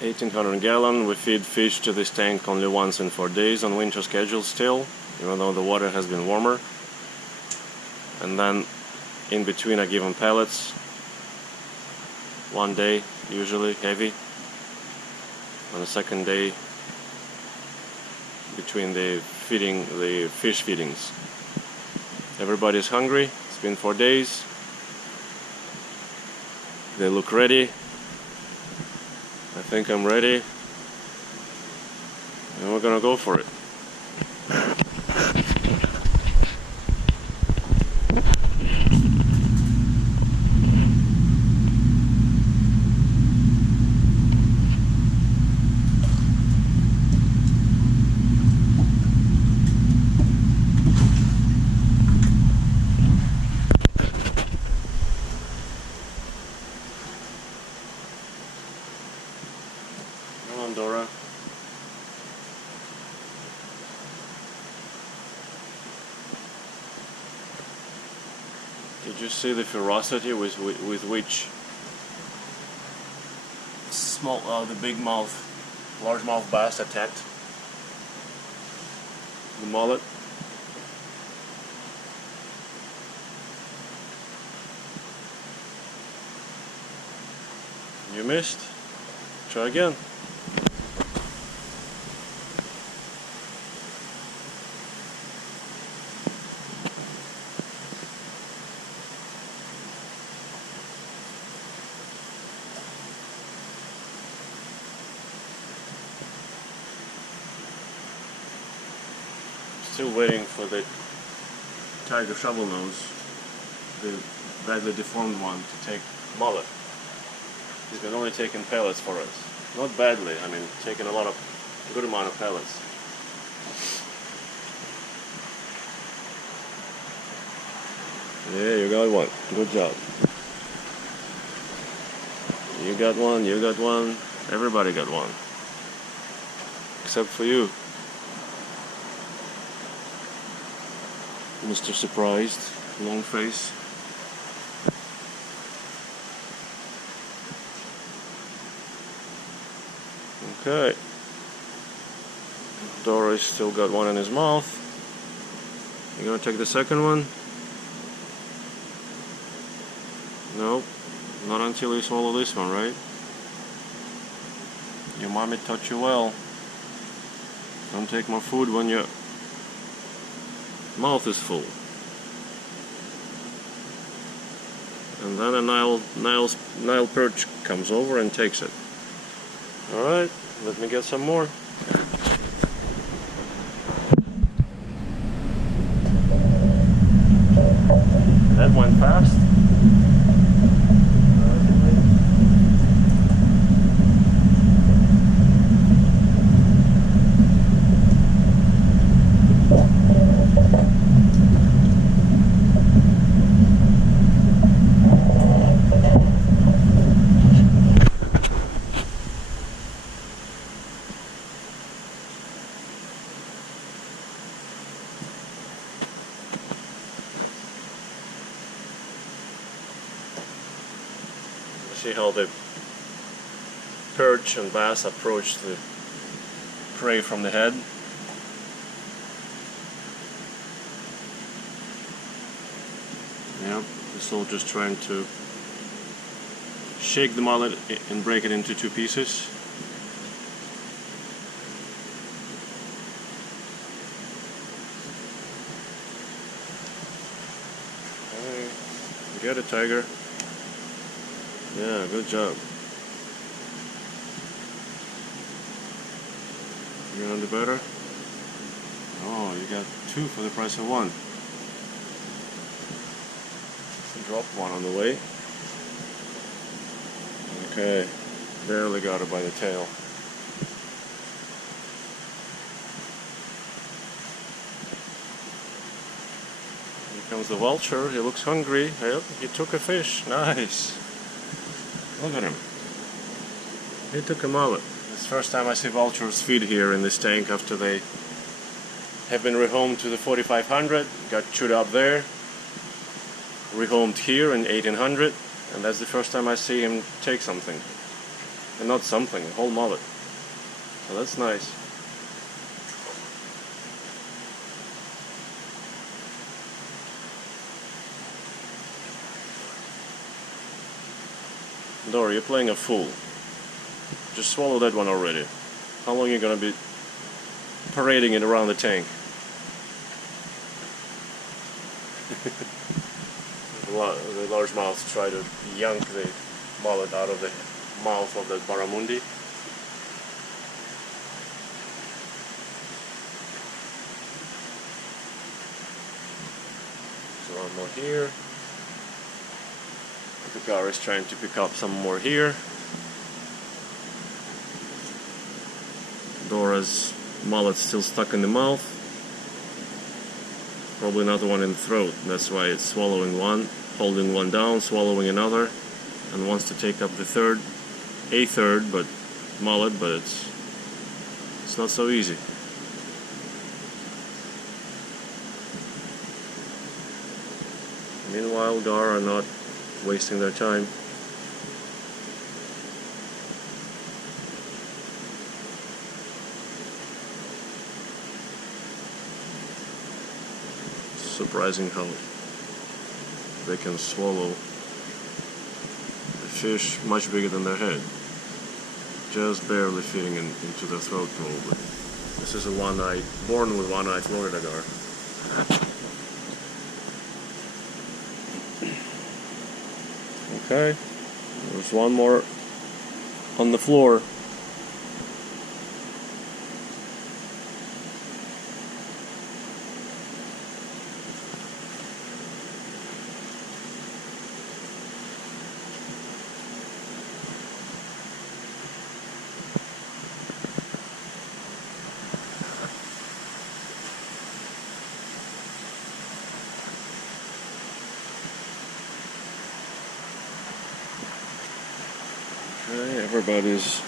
1800 gallon. We feed fish to this tank only once in 4 days on winter schedule still, even though the water has been warmer. And then in between I give them pellets. 1 day usually heavy. On the second day between the fish feedings. Everybody's hungry. It's been 4 days. They look ready. I think I'm ready. And we're gonna go for it. Dora. Did you see the ferocity with which the big mouth, largemouth bass attacked the mullet? You missed? Try again. Still waiting for the tiger shovelnose, the badly deformed one, to take mullet. He's been only taking pellets for us. Not badly, I mean, taking a good amount of pellets. Yeah, you got one. Good job. You got one, you got one, everybody got one. Except for you. Mr. Surprised, long face. Okay. Dora's still got one in his mouth. You gonna take the second one? Nope. Not until you swallow this one, right? Your mommy taught you well. Don't take more food when your mouth is full. And then a Nile perch comes over and takes it. Alright, let me get some more. That went fast. See how the perch and bass approach the prey from the head. Yep, the soldier's trying to shake the mullet and break it into 2 pieces. Hey, get it, tiger. Yeah, good job. You gonna do better? Oh, you got 2 for the price of 1. Dropped one on the way. Okay, barely got it by the tail. Here comes the vulture. He looks hungry. Yep, he took a fish. Nice. Look at him. He took a mullet. It's the first time I see vultures feed here in this tank after they have been rehomed to the 4500. Got chewed up there. Rehomed here in 1800. And that's the first time I see him take something. And not something, a whole mullet. So that's nice. Dora, you're playing a fool. Just swallow that one already. How long are you gonna be parading it around the tank? The largemouths try to yank the mullet out of the mouth of the barramundi. So one more here. The car is trying to pick up some more here. Dora's mullet's still stuck in the mouth. Probably another one in the throat. That's why it's swallowing one, holding one down, swallowing another, and wants to take up the third, but mullet, but it's not so easy. Meanwhile, gar are not wasting their time. Surprising how they can swallow the fish much bigger than their head. Just barely fitting into their throat probably. This is a one-eyed, born with one-eyed Florida gar. Okay, there's one more on the floor. Okay, everybody's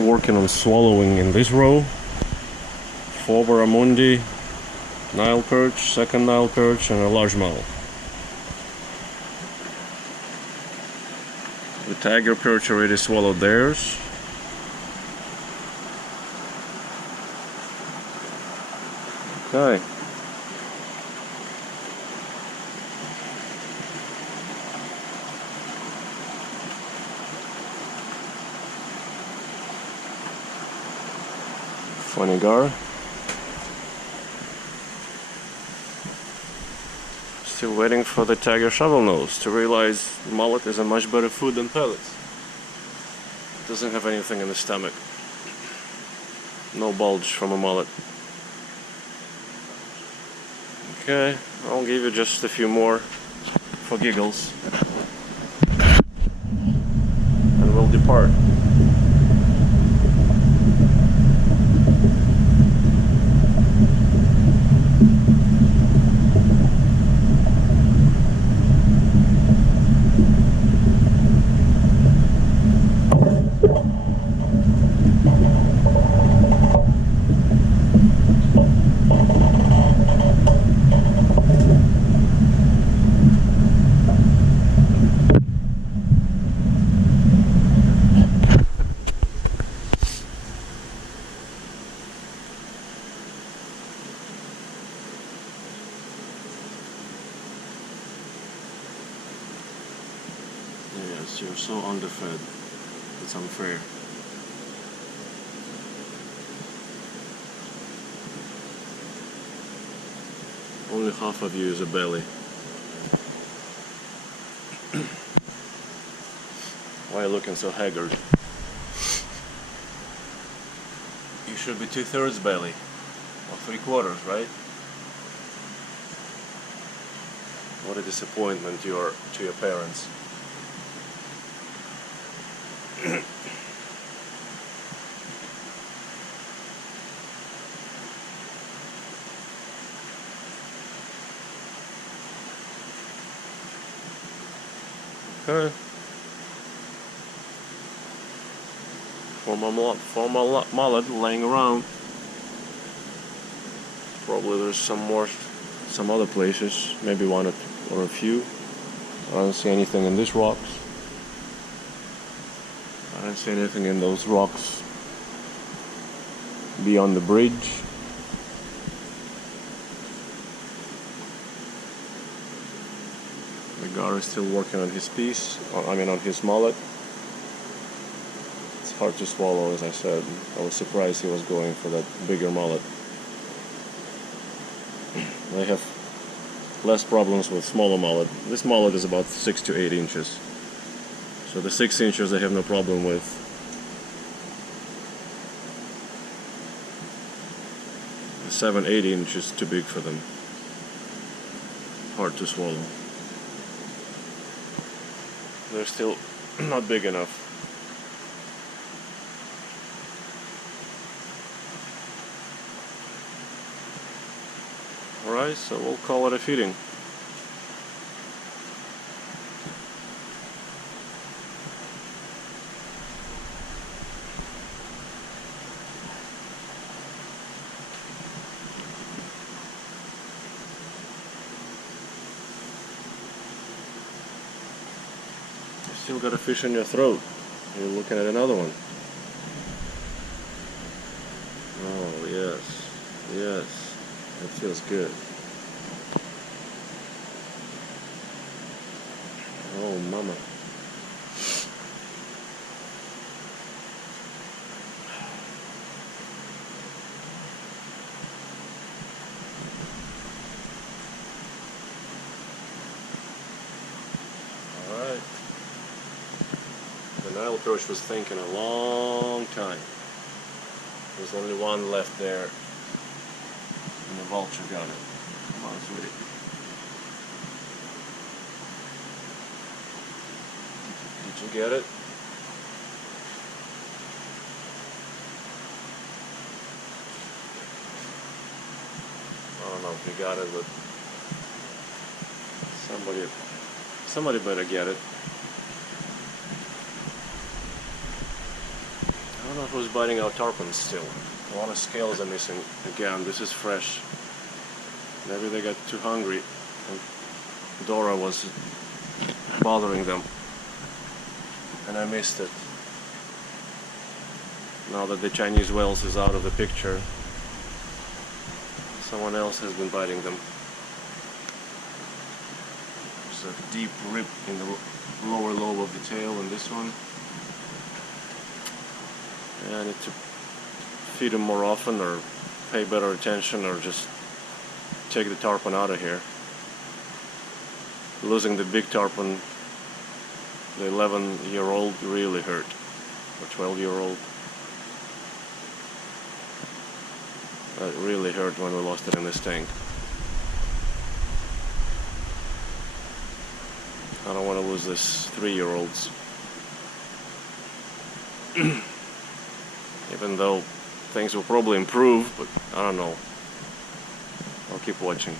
working on swallowing in this row. 4 barramundi, Nile perch, second Nile perch, and a largemouth. The tiger perch already swallowed theirs. Okay. Funny gar. Still waiting for the tiger shovelnose to realize mullet is a much better food than pellets. Doesn't have anything in the stomach. No bulge from a mullet. Okay, I'll give you just a few more for giggles. And we'll depart. Yes, you're so underfed. It's unfair. Only half of you is a belly. Why are you looking so haggard? You should be 2/3 belly. Or 3/4, right? What a disappointment you are to your parents. Okay. For my mullet laying around. Probably there's some other places, maybe one or a few. I don't see anything in these rocks. I don't see anything in those rocks beyond the bridge. The guard is still working on his piece, on his mullet. It's hard to swallow, as I said. I was surprised he was going for that bigger mullet. They have less problems with smaller mullet. This mullet is about 6 to 8 inches. So the 6 inches they have no problem with. The 7-8 inches is too big for them. Hard to swallow. They're still not big enough. Alright, so we'll call it a feeding. Still got a fish in your throat. You're looking at another one. Oh yes, yes, that feels good. Oh mama. Alright. The Nile perch was thinking a long time. There's only one left there, and the vulture got it. Come on, sweetie. Did you get it? I don't know if you got it, but somebody better get it. I don't know who's biting out tarpons still. A lot of scales are missing. Again, this is fresh. Maybe they got too hungry and Dora was bothering them and I missed it. Now that the Chinese whales is out of the picture, someone else has been biting them. There's a deep rip in the lower lobe of the tail in this one. Yeah, I need to feed them more often or pay better attention or just take the tarpon out of here. Losing the big tarpon, the 11-year-old, really hurt. Or 12-year-old. That really hurt when we lost it in this tank. I don't want to lose this 3-year-olds. Even though things will probably improve, but I don't know. I'll keep watching.